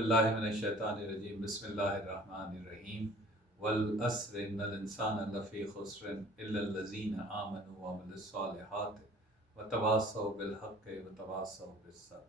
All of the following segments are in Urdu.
باللہ من الشیطان الرجیم، بسم اللہ الرحمن الرحیم. والعصر، ان الانسان لفی خسر الا الذین آمنوا وعملوا الصالحات وتواصوا بالحق وتواصوا بالصبر.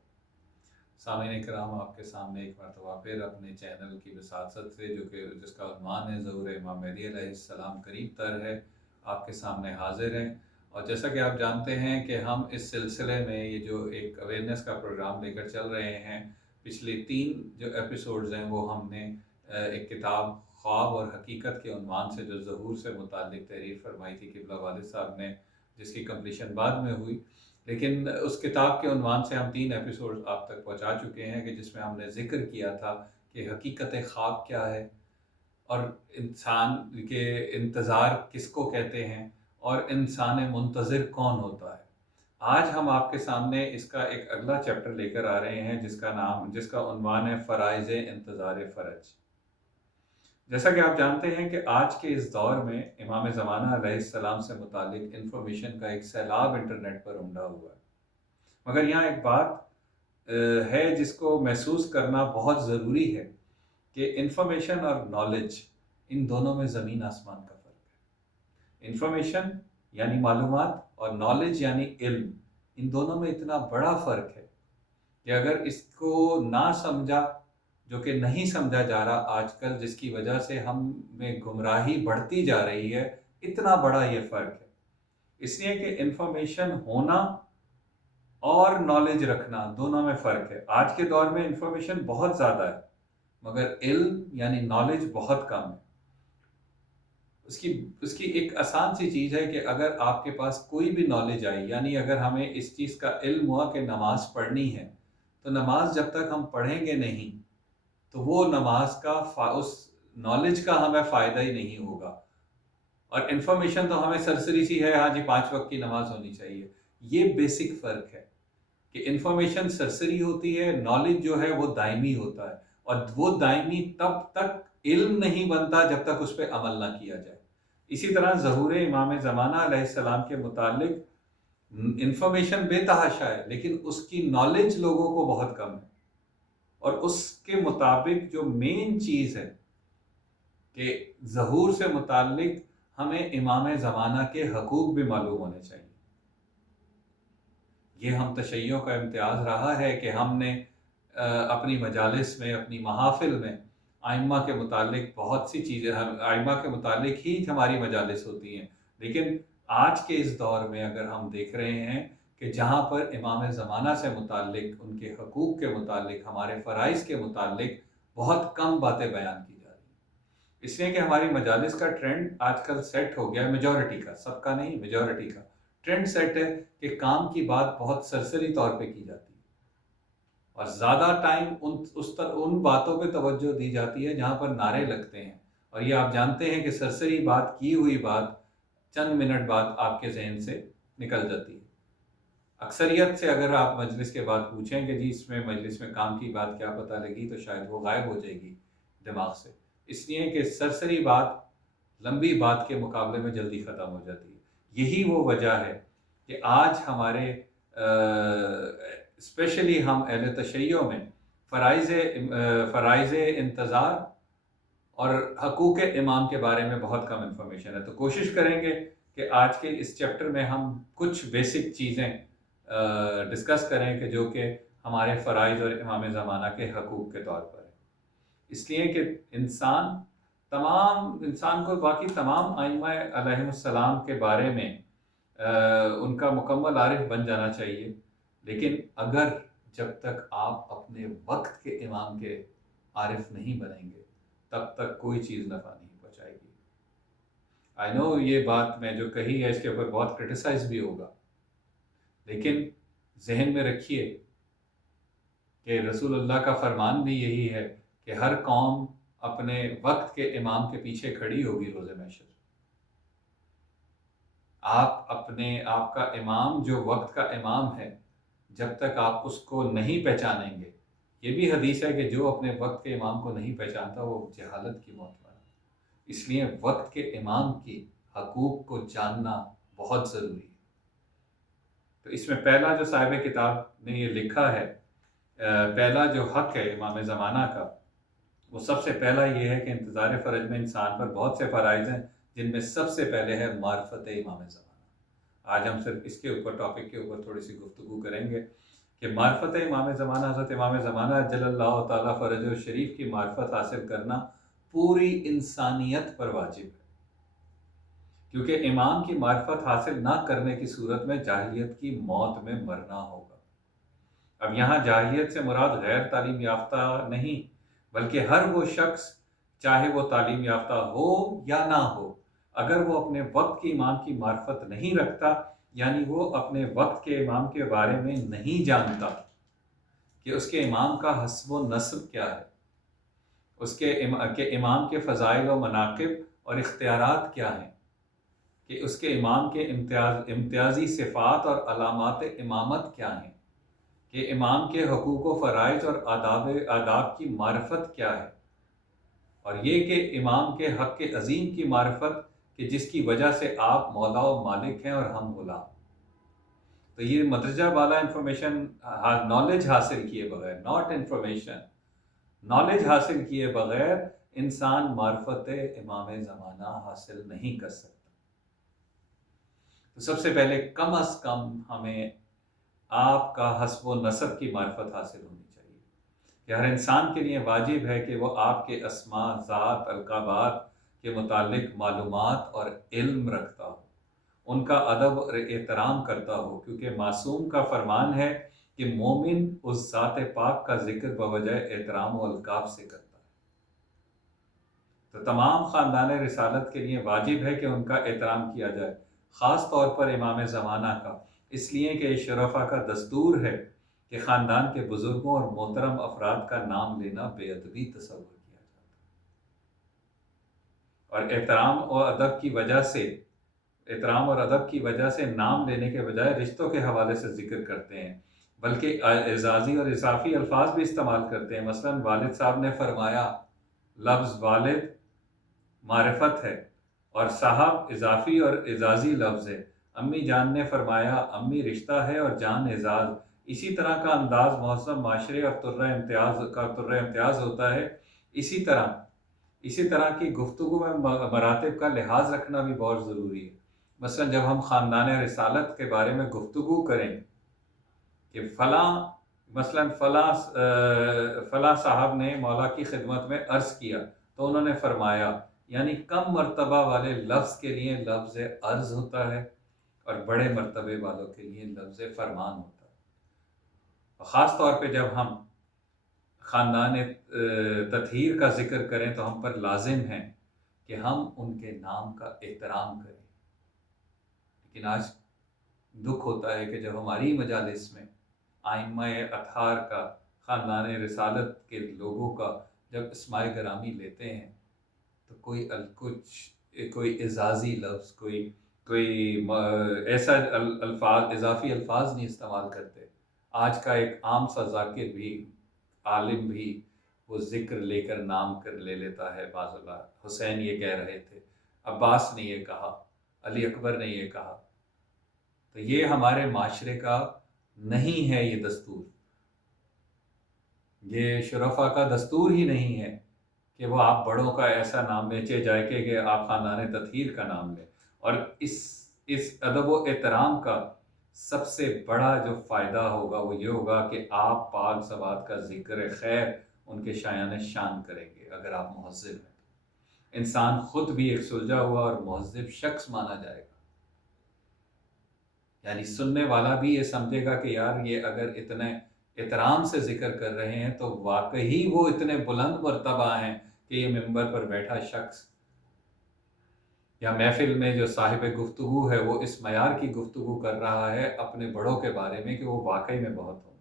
سامعین کرام، آپ کے سامنے ایک مرتبہ پھر اپنے چینل کی وساطت سے، جو کہ جس کا عنوان ہے، ظہور امام مہدی علیہ السلام قریب تر ہے، آپ کے سامنے حاضر ہیں. اور جیسا کہ آپ جانتے ہیں کہ ہم اس سلسلے میں یہ جو ایک اویئرنیس کا پروگرام لے کر چل رہے ہیں پچھلی تین جو ایپیسوڈز ہیں وہ ہم نے ایک کتاب خواب اور حقیقت کے عنوان سے جو ظہور سے متعلق تحریر فرمائی تھی قبلہ والد صاحب نے، جس کی کمپلیشن بعد میں ہوئی۔ لیکن اس کتاب کے عنوان سے ہم تین ایپیسوڈ آپ تک پہنچا چکے ہیں کہ جس میں ہم نے ذکر کیا تھا کہ حقیقت خواب کیا ہے اور انسان کے انتظار کس کو کہتے ہیں اور انسان منتظر کون ہوتا ہے۔ آج ہم آپ کے سامنے اس کا ایک اگلا چیپٹر لے کر آ رہے ہیں، جس کا نام، جس کا عنوان ہے فرائض انتظار فرج۔ جیسا کہ آپ جانتے ہیں کہ آج کے اس دور میں امام زمانہ علیہ السلام سے متعلق انفارمیشن کا ایک سیلاب انٹرنیٹ پر عمدہ ہوا ہے۔ مگر یہاں ایک بات ہے جس کو محسوس کرنا بہت ضروری ہے کہ انفارمیشن اور نالج ان دونوں میں زمین آسمان کا فرق ہے۔ انفارمیشن یعنی معلومات اور نالج یعنی علم، ان دونوں میں اتنا بڑا فرق ہے کہ اگر اس کو نہ سمجھا، جو کہ نہیں سمجھا جا رہا آج کل، جس کی وجہ سے ہم میں گمراہی بڑھتی جا رہی ہے، اتنا بڑا یہ فرق ہے۔ اس لیے کہ انفارمیشن ہونا اور نالج رکھنا دونوں میں فرق ہے۔ آج کے دور میں انفارمیشن بہت زیادہ ہے، مگر علم یعنی نالج بہت کم ہے۔ اس کی اس کی ایک آسان سی چیز ہے کہ اگر آپ کے پاس کوئی بھی نالج آئی یعنی اگر ہمیں اس چیز کا علم ہوا کہ نماز پڑھنی ہے، تو نماز جب تک ہم پڑھیں گے نہیں، تو وہ نماز کا فا، اس نالج کا ہمیں فائدہ ہی نہیں ہوگا۔ اور انفارمیشن تو ہمیں سرسری سی ہے ہاں جی پانچ وقت کی نماز ہونی چاہیے۔ یہ بیسک فرق ہے کہ انفارمیشن سرسری ہوتی ہے نالج جو ہے وہ دائمی ہوتا ہے۔ اور وہ دائمی تب تک علم نہیں بنتا جب تک اس پہ عمل نہ کیا جائے۔ اسی طرح ظہور امام زمانہ علیہ السلام کے متعلق انفارمیشن بے تحاشا ہے، لیکن اس کی نالج لوگوں کو بہت کم ہے۔ اور اس کے مطابق جو مین چیز ہے کہ ظہور سے متعلق ہمیں امام زمانہ کے حقوق بھی معلوم ہونے چاہیے۔ یہ ہم تشیعوں کا امتیاز رہا ہے کہ ہم نے اپنی مجالس میں، اپنی محافل میں آئمہ کے متعلق بہت سی چیزیں آئمہ کے متعلق ہی ہماری مجالس ہوتی ہیں۔ لیکن آج کے اس دور میں اگر ہم دیکھ رہے ہیں کہ جہاں پر امام زمانہ سے متعلق، ان کے حقوق کے متعلق، ہمارے فرائض کے متعلق بہت کم باتیں بیان کی جا رہی ہیں۔ اس لیے کہ ہماری مجالس کا ٹرینڈ آج کل سیٹ ہو گیا ہے میجورٹی کا، سب کا نہیں، میجورٹی کا۔ ٹرینڈ سیٹ ہے کہ کام کی بات بہت سرسری طور پہ کی جاتی ہے۔ اور زیادہ ٹائم ان اس طرح ان باتوں پہ توجہ دی جاتی ہے جہاں پر نعرے لگتے ہیں۔ اور یہ آپ جانتے ہیں کہ سرسری بات کی ہوئی بات چند منٹ بعد آپ کے ذہن سے نکل جاتی ہے۔ اکثریت سے اگر آپ مجلس کے بعد پوچھیں کہ جی اس میں مجلس میں کام کی بات کیا پتہ لگی تو شاید وہ غائب ہو جائے گی دماغ سے۔ اس لیے کہ سرسری بات لمبی بات کے مقابلے میں جلدی ختم ہو جاتی ہے۔ یہی وہ وجہ ہے کہ آج ہمارے اسپیشلی ہم اہل تشیعوں میں، فرائض فرائض انتظار اور حقوق امام کے بارے میں بہت کم انفارمیشن ہے۔ تو کوشش کریں گے کہ آج کے اس چیپٹر میں ہم کچھ بیسک چیزیں ڈسکس کریں کہ جو کہ ہمارے فرائض اور امام زمانہ کے حقوق کے طور پر ہے اس لیے کہ انسان تمام، انسان کو باقی تمام آئمہ علیہ السلام کے بارے میں ان کا مکمل عارف بن جانا چاہیے۔ لیکن اگر جب تک آپ اپنے وقت کے امام کے عارف نہیں بنیں گے، تب تک کوئی چیز نفع نہیں پہنچائے گی۔ آئی نو یہ بات میں جو کہی ہے، اس کے اوپر بہت کرٹیسائز بھی ہوگا۔ لیکن ذہن میں رکھیے کہ رسول اللہ کا فرمان بھی یہی ہے کہ ہر قوم اپنے وقت کے امام کے پیچھے کھڑی ہوگی روز محشر۔ آپ اپنے، آپ کا امام جو وقت کا امام ہے جب تک آپ اس کو نہیں پہچانیں گے۔ یہ بھی حدیث ہے کہ جو اپنے وقت کے امام کو نہیں پہچانتا، وہ جہالت کی موت مرا اس لیے وقت کے امام کی حقوق کو جاننا بہت ضروری ہے۔ تو اس میں پہلا جو صاحب کتاب نے یہ لکھا ہے پہلا جو حق ہے امام زمانہ کا، وہ سب سے پہلا یہ ہے کہ انتظار فرج میں انسان پر بہت سے فرائض ہیں، جن میں سب سے پہلے ہے معرفت امام زمانہ۔ آج ہم صرف اس کے اوپر ٹاپک کے اوپر تھوڑی سی گفتگو کریں گے کہ معرفت امام زمانہ، حضرت امام زمانہ جل اللہ تعالیٰ فرج و شریف کی معرفت حاصل کرنا پوری انسانیت پر واجب ہے۔ کیونکہ امام کی معرفت حاصل نہ کرنے کی صورت میں جاہلیت کی موت میں مرنا ہوگا۔ اب یہاں جاہلیت سے مراد غیر تعلیم یافتہ نہیں، بلکہ ہر وہ شخص، چاہے وہ تعلیم یافتہ ہو یا نہ ہو اگر وہ اپنے وقت کی امام کی معرفت نہیں رکھتا یعنی وہ اپنے وقت کے امام کے بارے میں نہیں جانتا کہ اس کے امام کا حسب و نصب کیا ہے، اس کے امام کے فضائل و مناقب اور اختیارات کیا ہیں، کہ اس کے امام کے امتیاز، امتیازی صفات اور علامات امامت کیا ہیں، کہ امام کے حقوق و فرائض اور آداب آداب کی معرفت کیا ہے۔ اور یہ کہ امام کے حق کے عظیم کی معرفت کہ جس کی وجہ سے آپ مولا و مالک ہیں اور ہم غلام تو یہ مدرجہ بالا انفارمیشن نالج حاصل کیے بغیر ناٹ انفارمیشن نالج حاصل کیے بغیر انسان معرفت امام زمانہ حاصل نہیں کر سکتا۔ تو سب سے پہلے کم از کم ہمیں آپ کا حسب و نصب کی معرفت حاصل ہونی چاہیے۔ کہ ہر انسان کے لیے واجب ہے کہ وہ آپ کے اسماء، ذات، القابات کے متعلق معلومات اور علم رکھتا ہو ان کا ادب اور احترام کرتا ہو کیونکہ معصوم کا فرمان ہے کہ مومن اس ذات پاک کا ذکر بوجہ احترام و القاب سے کرتا ہے۔ تو تمام خاندان رسالت کے لیے واجب ہے کہ ان کا احترام کیا جائے، خاص طور پر امام زمانہ کا۔ اس لیے کہ شرفا کا دستور ہے کہ خاندان کے بزرگوں اور محترم افراد کا نام لینا بے ادبی تصور کیا جاتا اور احترام اور ادب کی وجہ سے، احترام اور ادب کی وجہ سے نام لینے کے بجائے رشتوں کے حوالے سے ذکر کرتے ہیں۔ بلکہ اعزازی اور اضافی الفاظ بھی استعمال کرتے ہیں۔ مثلا والد صاحب نے فرمایا، لفظ والد معرفت ہے اور صاحب اضافی اور اعزازی لفظ ہے۔ امی جان نے فرمایا، امی رشتہ ہے اور جان اعزاز۔ اسی طرح کا انداز، موسم، معاشرے اور ترہ امتیاز کا ترہ امتیاز ہوتا ہے۔ اسی طرح اسی طرح کی گفتگو میں مراتب کا لحاظ رکھنا بھی بہت ضروری ہے۔ مثلا جب ہم خاندان رسالت کے بارے میں گفتگو کریں کہ فلاں، مثلا فلاں فلاں صاحب نے مولا کی خدمت میں عرض کیا تو انہوں نے فرمایا یعنی کم مرتبہ والے لفظ کے لیے لفظ عرض ہوتا ہے اور بڑے مرتبے والوں کے لیے لفظ فرمان ہوتا ہے۔ خاص طور پہ جب ہم خاندان تطہیر کا ذکر کریں تو ہم پر لازم ہے کہ ہم ان کے نام کا احترام کریں۔ لیکن آج دکھ ہوتا ہے کہ جب ہماری مجالس میں آئمہ اطہار کا، خاندان رسالت کے لوگوں کا جب اسماع گرامی لیتے ہیں تو کوئی کچھ کوئی اعزازی لفظ، کوئی کوئی ایسا الفاظ، اضافی الفاظ نہیں استعمال کرتے۔ آج کا ایک عام سا ذاکر بھی عالم بھی وہ ذکر لے کر نام کر لے لیتا ہے بعض اللہ۔ حسین یہ کہہ رہے تھے، عباس نے یہ کہا، علی اکبر نے یہ کہا۔ تو یہ ہمارے معاشرے کا نہیں ہے یہ دستور۔ یہ شرفا کا دستور ہی نہیں ہے کہ وہ آپ بڑوں کا ایسا نام بیچے جائے کہ آپ خاندان تطہیر کا نام لیں۔ اور اس اس ادب و احترام کا سب سے بڑا جو فائدہ ہوگا وہ یہ ہوگا کہ آپ پاک سوات کا ذکر خیر ان کے شایان شان کریں گے اگر آپ مہذب ہیں۔ انسان خود بھی ایک سلجھا ہوا اور مہذب شخص مانا جائے گا۔ یعنی سننے والا بھی یہ سمجھے گا کہ یار یہ اگر اتنے احترام سے ذکر کر رہے ہیں تو واقعی وہ اتنے بلند مرتبہ ہیں کہ یہ ممبر پر بیٹھا شخص یا محفل میں جو صاحب گفتگو ہے، وہ اس معیار کی گفتگو کر رہا ہے اپنے بڑوں کے بارے میں کہ وہ واقعی میں بہت ہوں۔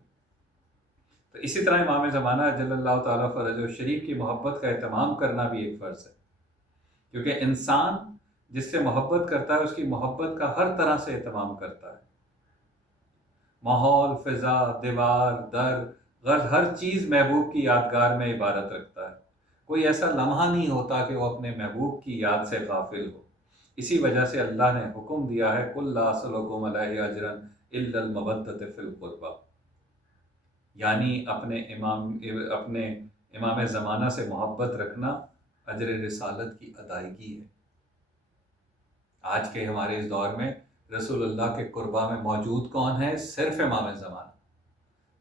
تو اسی طرح امام زمانہ جل اللہ تعالیٰ فرض و شریف کی محبت کا اہتمام کرنا بھی ایک فرض ہے۔ کیونکہ انسان جس سے محبت کرتا ہے، اس کی محبت کا ہر طرح سے اہتمام کرتا ہے۔ ماحول، فضا، دیوار، در، غرض، ہر چیز محبوب کی یادگار میں عبادت رکھتا ہے۔ کوئی ایسا لمحہ نہیں ہوتا کہ وہ اپنے محبوب کی یاد سے غافل ہو۔ اسی وجہ سے اللہ نے حکم دیا ہے کل علیہ اجرن المبت فی القربہ۔ یعنی اپنے امام اپنے امام زمانہ سے محبت رکھنا اجر رسالت کی ادائیگی ہے۔ آج کے ہمارے اس دور میں رسول اللہ کے قربا میں موجود کون ہے؟ صرف امام زمانہ۔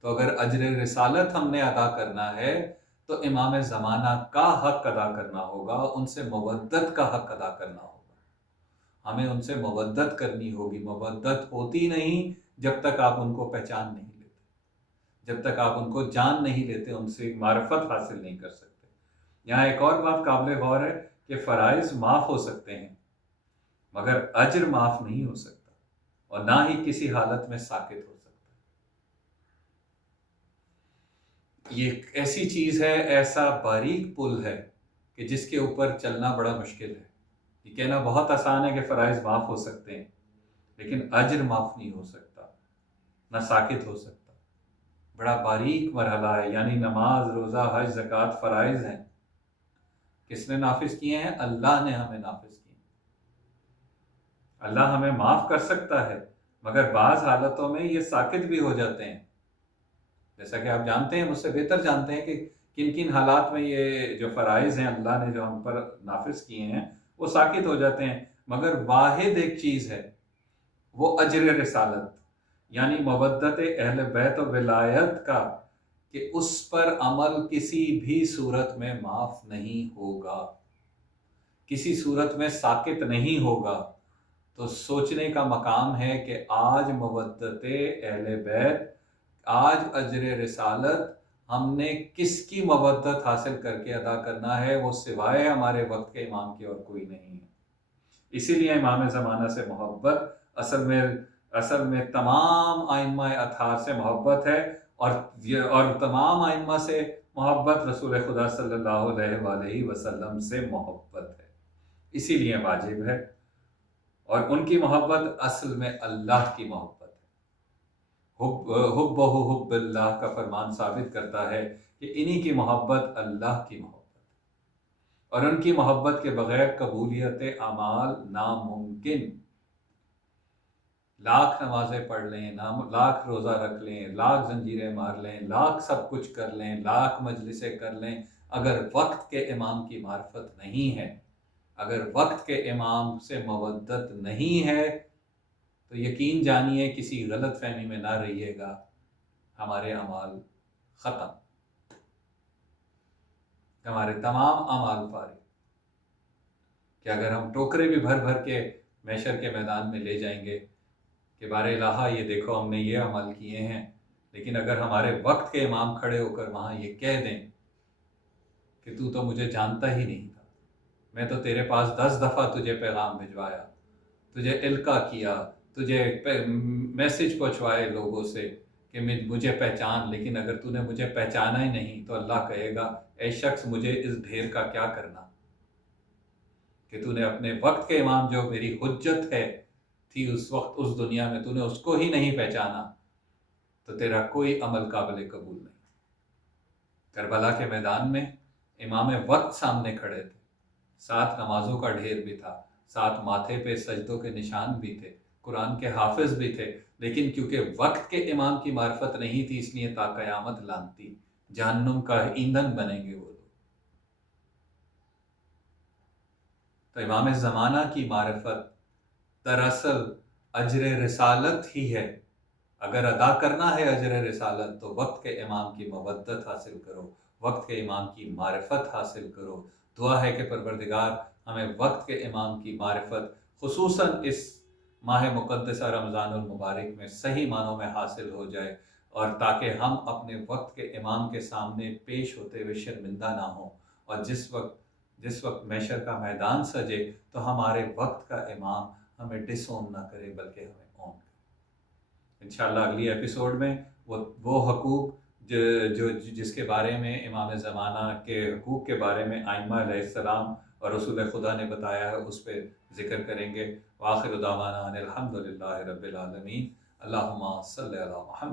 تو اگر اجر رسالت ہم نے ادا کرنا ہے، تو امام زمانہ کا حق ادا کرنا ہوگا، ان سے مبدت کا حق ادا کرنا ہوگا۔ ہمیں ان سے مبدت کرنی ہوگی۔ مبدت ہوتی نہیں جب تک آپ ان کو پہچان نہیں لیتے۔ جب تک آپ ان کو جان نہیں لیتے، ان سے معرفت حاصل نہیں کر سکتے۔ یہاں ایک اور بات قابل غور ہے کہ فرائض معاف ہو سکتے ہیں، مگر اجر معاف نہیں ہو سکتا اور نہ ہی کسی حالت میں ساکت ہو سکتا۔ یہ ایسی چیز ہے، ایسا باریک پل ہے کہ جس کے اوپر چلنا بڑا مشکل ہے۔ یہ کہنا بہت آسان ہے کہ فرائض معاف ہو سکتے ہیں، لیکن اجر معاف نہیں ہو سکتا، نہ ساکت ہو سکتا۔ بڑا باریک مرحلہ ہے یعنی نماز، روزہ، حج، زکوٰۃ فرائض ہیں۔ کس نے نافذ کیے ہیں؟ اللہ نے ہمیں نافذ کیے اللہ ہمیں معاف کر سکتا ہے، مگر بعض حالتوں میں یہ ساکت بھی ہو جاتے ہیں۔ جیسا کہ آپ جانتے ہیں، مجھ سے بہتر جانتے ہیں کہ کن کن حالات میں یہ جو فرائض ہیں، اللہ نے جو ہم پر نافذ کیے ہیں وہ ساکت ہو جاتے ہیں، مگر واحد ایک چیز ہے، وہ اجر رسالت یعنی مبدت اہل بیت و ولایت کا، کہ اس پر عمل کسی بھی صورت میں معاف نہیں ہوگا۔ کسی صورت میں ساکت نہیں ہوگا۔ تو سوچنے کا مقام ہے کہ آج مبدت اہل بیت، آج اجر رسالت ہم نے کس کی مبدت حاصل کر کے ادا کرنا ہے؟ وہ سوائے ہمارے وقت کے امام کی اور کوئی نہیں۔ ہے اسی لیے امام زمانہ سے محبت اصل میں اصل میں تمام آئمہ اطہار سے محبت ہے اور اور تمام آئمہ سے محبت رسول خدا صلی اللہ علیہ وآلہ وسلم سے محبت ہے۔ اسی لیے واجب ہے۔ اور ان کی محبت اصل میں اللہ کی محبت حب حب حب اللہ کا فرمان ثابت کرتا ہے کہ انہی کی محبت اللہ کی محبت اور ان کی محبت کے بغیر قبولیت اعمال ناممکن۔ لاکھ نمازیں پڑھ لیں لاکھ روزہ رکھ لیں، لاکھ زنجیریں مار لیں، لاکھ سب کچھ کر لیں، لاکھ مجلسیں کر لیں۔ اگر وقت کے امام کی معرفت نہیں ہے، اگر وقت کے امام سے مودت نہیں ہے تو یقین جانیے کسی غلط فہمی میں نہ رہیے گا، ہمارے اعمال ختم۔ ہمارے تمام اعمال فارغ۔ کہ اگر ہم ٹوکرے بھی بھر بھر کے میشر کے میدان میں لے جائیں گے، کہ بار الہ یہ دیکھو ہم نے یہ عمل کیے ہیں، لیکن اگر ہمارے وقت کے امام کھڑے ہو کر وہاں یہ کہہ دیں کہ تو تو مجھے جانتا ہی نہیں تھا، میں تو تیرے پاس دس دفعہ تجھے پیغام بھجوایا، تجھے القا کیا تجھے میسج پہنچوائے لوگوں سے کہ مجھے پہچان، لیکن اگر تو نے مجھے پہچانا ہی نہیں تو اللہ کہے گا، اے شخص، مجھے اس ڈھیر کا کیا کرنا؟ کہ تو نے اپنے وقت کے امام جو میری حجت ہے، تھی اس وقت اس دنیا میں تو نے اس کو ہی نہیں پہچانا، تو تیرا کوئی عمل قابل قبول نہیں۔ کربلا کے میدان میں امام وقت سامنے کھڑے تھے۔ سات نمازوں کا ڈھیر بھی تھا، ساتھ ماتھے پہ سجدوں کے نشان بھی تھے۔ قرآن کے حافظ بھی تھے، لیکن کیونکہ وقت کے امام کی معرفت نہیں تھی، اس لیے تا قیامت لانتی۔ جہنم کا ایندھن بنیں گے وہ لوگ۔ تو امام زمانہ کی معرفت دراصل اجر رسالت ہی ہے۔ اگر ادا کرنا ہے اجر رسالت، تو وقت کے امام کی مبدت حاصل کرو، وقت کے امام کی معرفت حاصل کرو۔ دعا ہے کہ پروردگار ہمیں وقت کے امام کی معرفت، خصوصاً اس ماہ مقدسہ رمضان المبارک میں صحیح معنوں میں حاصل ہو جائے اور تاکہ ہم اپنے وقت کے امام کے سامنے پیش ہوتے ہوئے شرمندہ نہ ہوں اور جس وقت جس وقت میشر کا میدان سجے تو ہمارے وقت کا امام ہمیں ڈس اون نہ کرے بلکہ ہمیں اون کرے۔ انشاءاللہ اگلی ایپیسوڈ میں وہ وہ حقوق جو جس کے بارے میں امام زمانہ کے حقوق کے بارے میں آئمہ علیہ السلام اور رسول خدا نے بتایا ہے، اس پہ ذکر کریں گے۔ واخر دعوانا الحمد للہ رب العالمین۔ اللہ صلی اللہ محمد